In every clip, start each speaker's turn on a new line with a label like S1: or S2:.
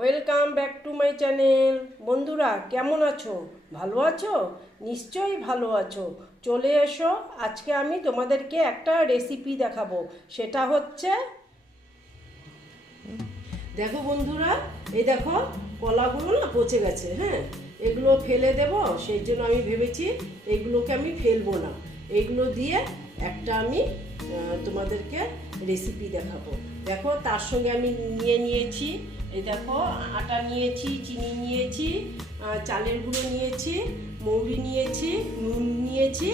S1: Welcome back to my channel বন্ধুরা, কেমন আছো? ভালো আছো? নিশ্চয়ই ভালো আছো। চলে এসো, আজকে আমি তোমাদেরকে একটা রেসিপি দেখাবো। সেটা হচ্ছে দেখো বন্ধুরা, এই দেখো, কলাগুলো না পচে গেছে হ্যাঁ? এগুলো ফেলে দেব, সেই জন্য আমি ভেবেছি এগুলোকে আমি ফেলব না। এগুলো দিয়ে একটা আমি তোমাদেরকে রেসিপি দেখাবো। দেখো, তার সঙ্গে আমি নিয়ে নিয়েছি এই দেখো, আটা নিয়েছি, চিনি নিয়েছি চালের গুঁড়ো নিয়েছি, মৌরি নিয়েছি, নুন নিয়েছি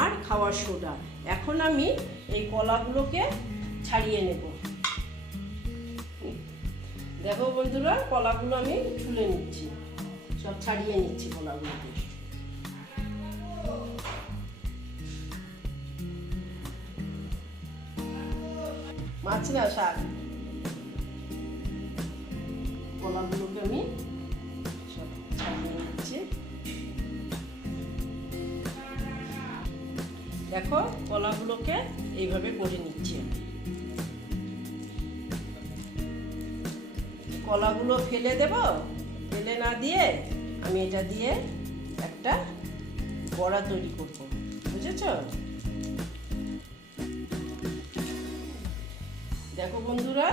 S1: আর খাওয়ার সোডা। এখন আমি এই কলাগুলোকে ছাড়িয়ে নেব। দেখো বন্ধুরা, কলাগুলো আমি ছুলে নিচ্ছি। সব ছাড়িয়ে নিচ্ছি কলাগুলোকে। মাছরা শাক? কলাগুলোকে আমি সব নিচ্ছি। দেখো, কলাগুলোকে এইভাবে করে নিচ্ছি। কলাগুলো ফেলে দেব, ফেলে না দিয়ে আমি এটা দিয়ে একটা বড়া তৈরি করব, বুঝেছ? দেখো বন্ধুরা,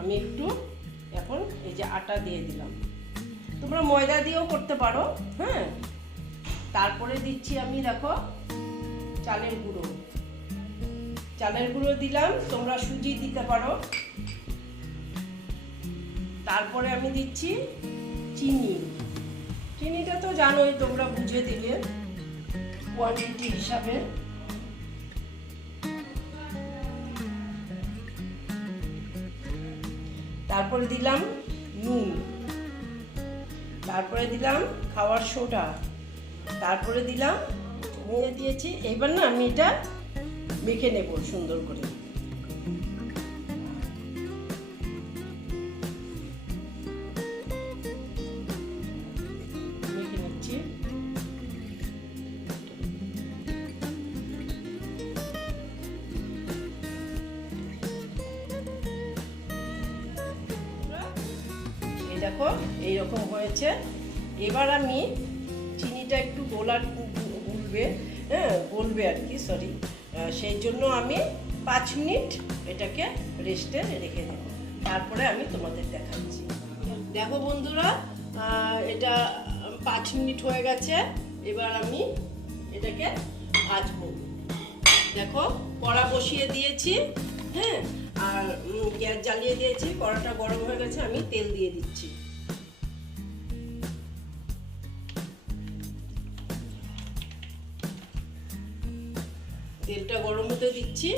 S1: আমি একটু এখন এই যে আটা দিয়ে দিলাম। তোমরা ময়দা দিয়েও করতে পারো হ্যাঁ? তারপরে দিচ্ছি আমি, দেখো, চালের গুঁড়ো। চালের গুঁড়ো দিলাম, তোমরা সুজি দিতে পারো। তারপরে আমি দিচ্ছি চিনি। চিনিটা তো জানোই, তোমরা বুঝে দিলে কোয়ান্টিটি হিসাবে। তারপরে দিলাম নুন। তারপরে দিলাম খাওয়ার সোডা। তারপরে দিলাম নিয়ে দিয়েছি। এবার না আমি এটা মেখে নেব সুন্দর করে। দেখো এইরকম হয়েছে। এবার আমি চিনিটা একটু গোলার গুলবে হ্যাঁ গলবে আর কি সরি সেই জন্য আমি পাঁচ মিনিট এটাকে রেস্টে রেখে দেবো। তারপরে আমি তোমাদের দেখাচ্ছি। দেখো বন্ধুরা এটা পাঁচ মিনিট হয়ে গেছে। এবার আমি এটাকে ভাজবো। দেখো, কড়া বসিয়ে দিয়েছি হ্যাঁ আর গ্যাস জ্বালিয়ে দিয়েছি। কড়াটা গরম হয়ে গেছে, আমি তেল দিয়ে দিচ্ছি। তেলটা গরম হতে দিচ্ছি।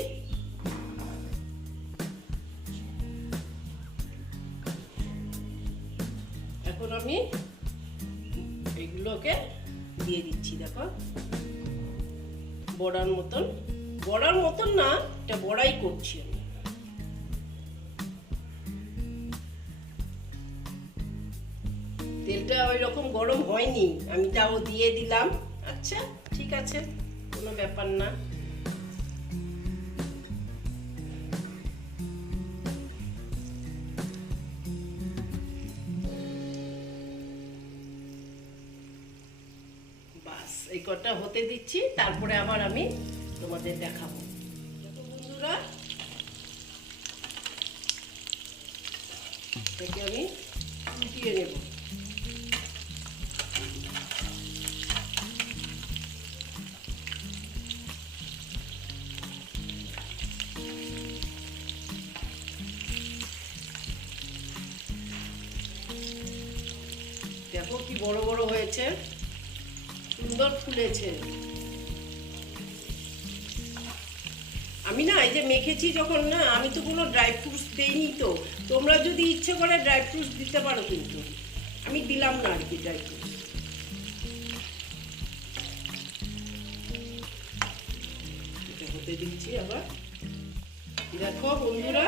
S1: এখন আমি এগুলোকে দিয়ে দিচ্ছি, দেখো। বড়ার মতন। বড়ার মতন না, এটা বড়াই করছি আমি। তেলটা ওই রকম গরম হয়নি, আমি তাও দিয়ে দিলাম। আচ্ছা ঠিক আছে, কোনো ব্যাপার না। হতে দিচ্ছি, তারপরে আবার আমি তোমাদের দেখাবো। বন্ধুরা, এটাকে আমি উল্টিয়ে নেব। দেখো কি বড় বড় হয়েছে। সুন্দর ফুলেছে আমি না, এই যে মেখেছি যখন না, আমি তো কোনো ড্রাই ফ্রুটস দেইনি তো। তোমরা যদি ইচ্ছে করে ড্রাই ফ্রুটস দিতে পারো কিন্তু। আমি দিলাম না আর কি ড্রাই ফ্রুটস হতে দিচ্ছি আবার। দেখো বন্ধুরা।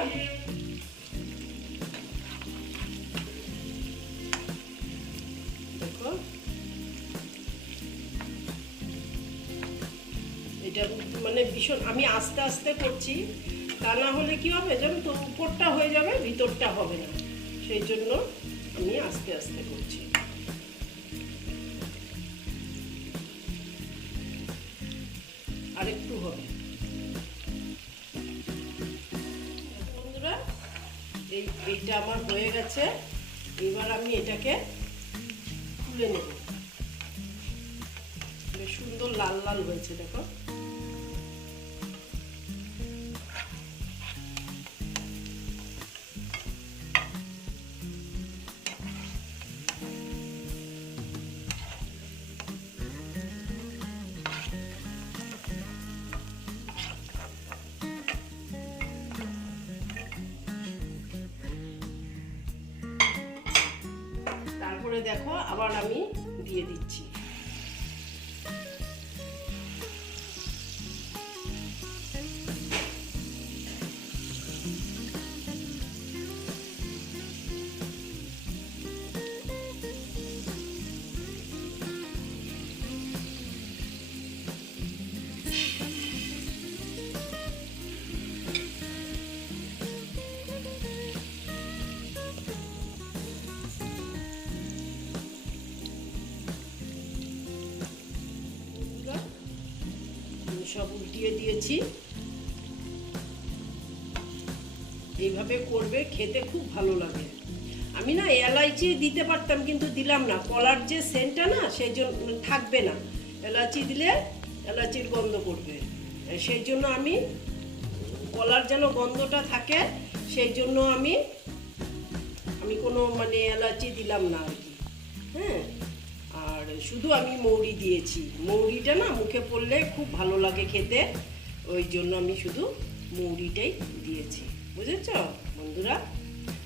S1: মানে ভীষণ, আমি আস্তে আস্তে করছি, তা না হলে কি হবে জানো তো, উপরটা হয়ে যাবে, ভিতরটা হবে না। সেই জন্য আমি আস্তে আস্তে করছি। আরেকটু হবে। বন্ধুরা, এই, এইটা আমার হয়ে গেছে। এবার আমি এটাকে তুলে নেব। সুন্দর লাল লাল হয়েছে, দেখো। দেখো আবার আমি দিয়ে দিচ্ছি। সব উল্টিয়ে দিয়েছি। এইভাবে করবে, খেতে খুব ভালো লাগে। আমি না এলাইচি দিতে পারতাম, কিন্তু দিলাম না। কলার যে সেন্টটা না, সেই জন্য থাকবে না। এলাচি দিলে এলাচির গন্ধ করবে। সেই জন্য আমি, কলার যেন গন্ধটা থাকে, সেই জন্য আমি আমি কোনো মানে এলাচি দিলাম না আর কি। হ্যাঁ? আর শুধু আমি মৌরি দিয়েছি। মৌরিটা না মুখে পড়লে খুব ভালো লাগে খেতে। ওই জন্য আমি শুধু মৌরিটাই দিয়েছি। বুঝেছ? বন্ধুরা,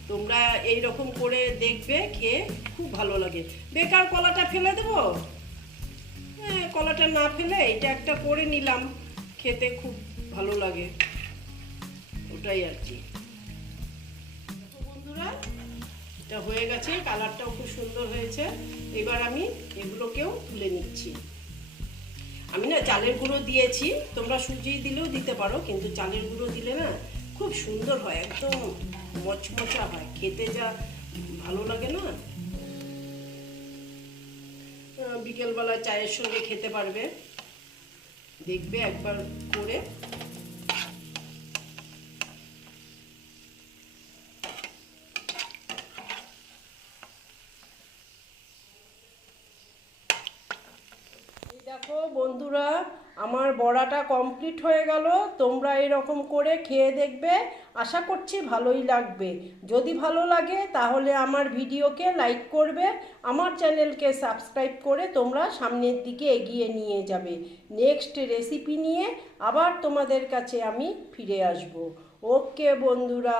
S1: তোমরা এই রকম করে দেখবে, খেয়ে খুব ভালো লাগে। বেকার কলাটা ফেলে দেবো? হ্যাঁ কলাটা না ফেলে এটা একটা করে নিলাম। খেতে খুব ভালো লাগে। ওটাই আর কি। এটা হয়ে গেছে, কালারটাও খুব সুন্দর হয়েছে। এবার আমি এগুলোকেও তুলে নিচ্ছি। আমি না চালের গুঁড়ো দিয়েছি, তোমরা সুজি দিলেও দিতে পারো, কিন্তু চালের গুঁড়ো দিলে না খুব সুন্দর হয়, একদম মচমচা হয়, খেতে যা ভালো লাগে না। বিকেলবেলা চায়ের সঙ্গে খেতে পারবে। দেখবে একবার করে এই দেখো বন্ধুরা, আমার বড়াটা কমপ্লিট হয়ে গেল। তোমরা এরকম করে খেয়ে দেখবে। আশা করছি ভালোই লাগবে। যদি ভালো লাগে, তাহলে আমার ভিডিওকে লাইক করবে। আমার চ্যানেলকে সাবস্ক্রাইব করে তোমরা সামনের দিকে এগিয়ে নিয়ে যাবে। নেক্সট রেসিপি নিয়ে আবার তোমাদের কাছে আমি ফিরে আসব। ওকে বন্ধুরা।